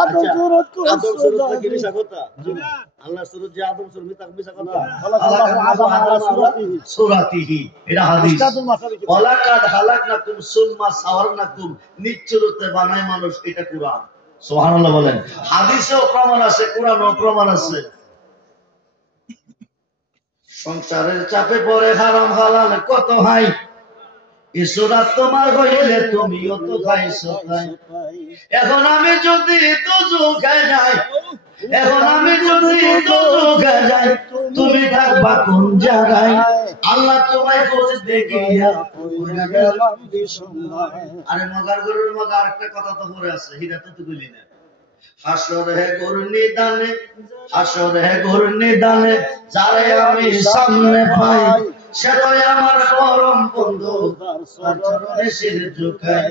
আদম সুরত কি মিশা কথা? আল্লাহ সুরত যে আদম সুরত মিতা মিশা কথা। সূরাতিহি এটা হাদিস। ওয়ালাকাদ হালাকনাকুম সুম্মা সাওয়ারনাকুম, নিশ্চয়তে বানায় মানুষ, এটা কুরআন। সুবহানাল্লাহ বলেন। হাদিসেও প্রমাণ আছে, কোরআনেও প্রমাণ আছে। সংসারের চাপে পড়ে হারাম হালাল কত হাই, ঈশ্বরাত তোমার হইলে তুমিও তো খাইছো তাই। এখন আমি যদি দুজুকে যাই, এখন আমি যদি দুজুকে যাই, তুমি থাকবা কোন জায়গায়? আল্লাহ তোমায় খোঁজ দেখিয়া পড়ে গেলাম বিসন্ধায়। আরে মগার গরুর মগা আরেকটা কথা তো পড়ে আছে, হিরা তো বলি না। হাসরে ঘূর্ণিদানে, হাসরে ঘূর্ণিদানে যারে আমি সামনে পাই, সেটাই আমার পরম বন্ধু, তার চরণে শির ঝুঁকাই।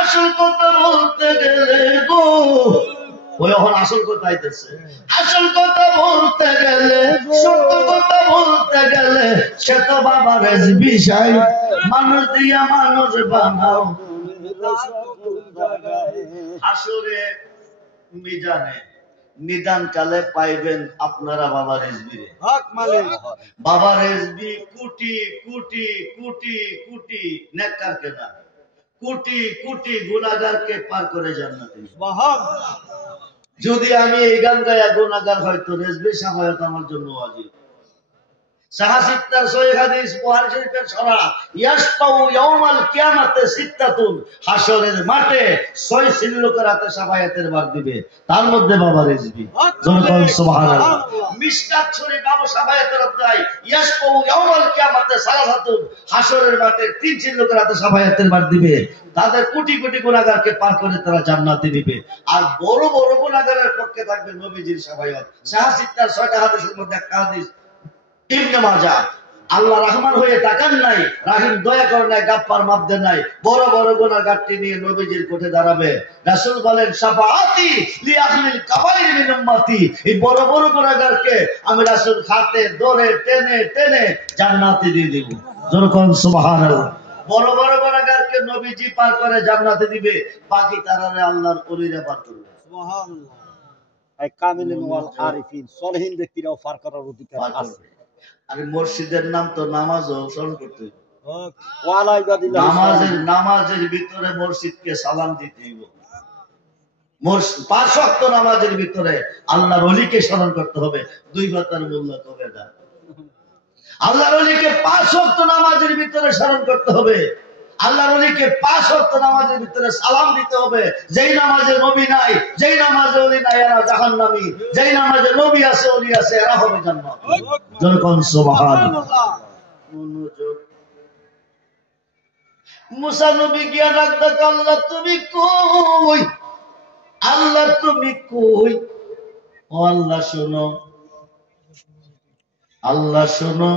আসল কথা বলতে গেলে গো, ওই এখন আসল কথা আইতেছে। আসল কথা বলতে গেলে, সত্য কথা বলতে গেলে, সে তো বাবা রেজবি সাই। মানুষ দিয়া মানুষ বানাও আসরে মিজানে, নিদান কালে পাইবেন আপনারা বাবা রেজবিরে। হক মালিক বাবা রেজবি কোটি কোটি কোটি কোটি নেককারকে না, কোটি কোটি গুনাহগারকে পার করে জান্নাতে। সুবহানাল্লাহ। যদি আমি এই গান গায়া গুনাহগার হয়তো রেজবি সাহায্য আমার জন্য ওয়াজিব। সাহাসিত্তার সহিহ হাদিস বুখারী শরীফের সরা, ইয়াশফাউ ইয়াউমাল কিয়ামাতে সিত্তাতুন, হাসরের মাঠে 6 শ্রেণীর লোকের হাতে শাফায়াতের ভার দিবে, তার মধ্যে বাবা রেজবি। জনগণ সুবহানাল্লাহ। মিশকাত শরীফ বাবু শাফায়াতের অধ্যায়, ইয়াশফাউ ইয়াউমাল কিয়ামাতে সালাসাতুন, হাসরের মাঠে 3 শ্রেণীর লোকের হাতে শাফায়াতের ভার দিবে, তাদের কোটি কোটি গুনাহগারকে পার করে তারা জান্নাতে দিবে। আর বড় বড় গুনাহগারের পক্ষে থাকবে নবীজির শাফায়াত। সাহাসিত্তার 6টা হাদিসের মধ্যে একটা হাদিস ইবনে মাজাহ, আল্লাহ রহমান হয়ে তাকান নাই, রাহিম দয়া করে নাই, গাফফার মাফ দেন নাই। বড় বড় গুনাহগারটি নিয়ে নবীজির কোঠে দাঁড়াবে। রাসূল বলেন শাফাআতি লি আহলিল কাবাইর মিন উম্মতি, এই বড় বড় গুনাহগারকে আমি রাসূল হাতে ধরে টেনে টেনে জান্নাতে দিয়ে দেব। যখন সুবহানাল্লাহ। বড় বড় গুনাহগারকে নবীজি পার করে জান্নাতে দিবে, বাকি তারারে আল্লাহর ওলিরা পার করবে। সুবহানাল্লাহ। এই কামিলুল ওয়াল আরিফিন সলিহিন ব্যক্তিরাও পার করার অধিকার আছে। আরে মসজিদের নাম তো নামাজও স্মরণ করতে হবে। নামাজের ভিতরে মসজিদকে সালাম দিতে হইব। 5 ওয়াক্ত নামাজের ভিতরে আল্লাহর ওলিকে স্মরণ করতে হবে। 2 বাতার মোল্লা কবে না, আল্লাহর ওলিকে 5 ওয়াক্ত নামাজের ভিতরে স্মরণ করতে হবে। আল্লাহর ওলিকে 5 ওয়াক্ত নামাজের ভিতরে সালাম দিতে হবে। যেই নামাজে নবী নাই, যেই নামাজে ওলি নাই, এরা জাহান্নামী। যেই নামাজে নবী আছে, ওলি আছে, এরা হবে জান্নাত। যখন সুবহানাল্লাহ। মনোযোগ। মুসা নবী গিয়া ডাকতে, আল্লাহ তুমি কই, আল্লাহ তুমি কই? ও আল্লাহ শোনো, আল্লাহ শোনো,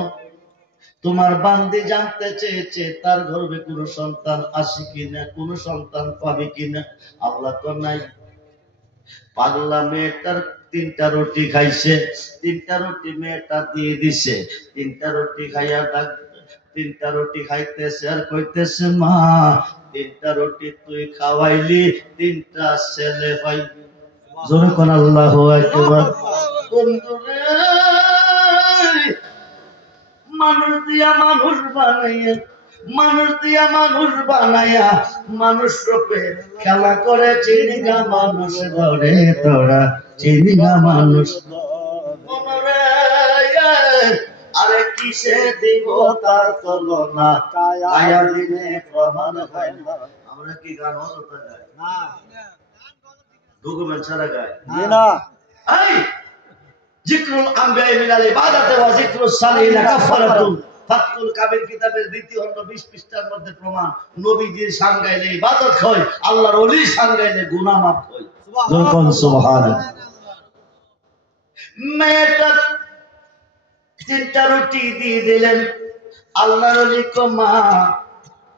তোমার বান্দি জানতে চেয়েছে তার গর্ভে কোনো সন্তান আসে কিনা, কোন সন্তান পাবে কিনা। আল্লাহ তো নাই। পাগলা মেয়েটার 3টা রুটি খাইছে, 3টা রুটি মেয়েটা দিয়ে দিছে। 3টা রুটি খাইয়া ডাক, 3টা রুটি খাইতেছে আর কইতেছে, মা 3টা রুটি তুই খাওয়াইলি, 3টা ছেলে পাইবি। জোরে কোন আল্লাহু আকবার। বন্ধুরে, মানুষ দিয়া মানুষ বানাইয়া, মানুষ দিয়া মানুষ বানাইয়া মানুষ রূপে খেলা করে চিনিগা মানুষ ধরে, তোরা চিনিগা মানুষ। আরে কিসে দিব তার তুলনা, কায়া দিনে প্রমাণ হয় না। আমরা কি গান হতে গাই না, ডকুমেন্ট ছাড়া গাই না। এই যিকরুল আমবিয়া মিনাল ইবাদাতি ওয়া যিকরুস সালিহিন কাফারাতুন, ফাতহুল কাবির কিতাবের 2য় খণ্ড 20 পৃষ্ঠার মধ্যে প্রমাণ। নবীজির শান গাইলে ইবাদত হয়, আল্লাহর ওলির শান গাইলে গুনাহ মাফ হয়। সুবহানাল্লাহ সুবহানাল্লাহ। মেয়েটা 3টা রুটি দিয়ে দিলেন। আল্লাহর ওলি কো, মা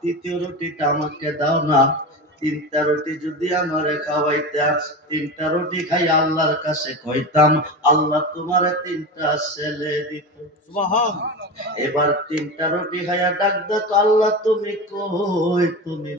3য় রুটিটা আমাকে দাও না। 3টা রুটি যদি আমারে খাওয়াইতা, 3টা রুটি খাই আল্লাহর কাছে কইতাম, আল্লাহ তোমারে 3টা ছেলে দিত। সুবহানাল্লাহ। এবার 3টা রুটি খাইয়া ডাক দাও, আল্লাহ তুমি কই, তুমি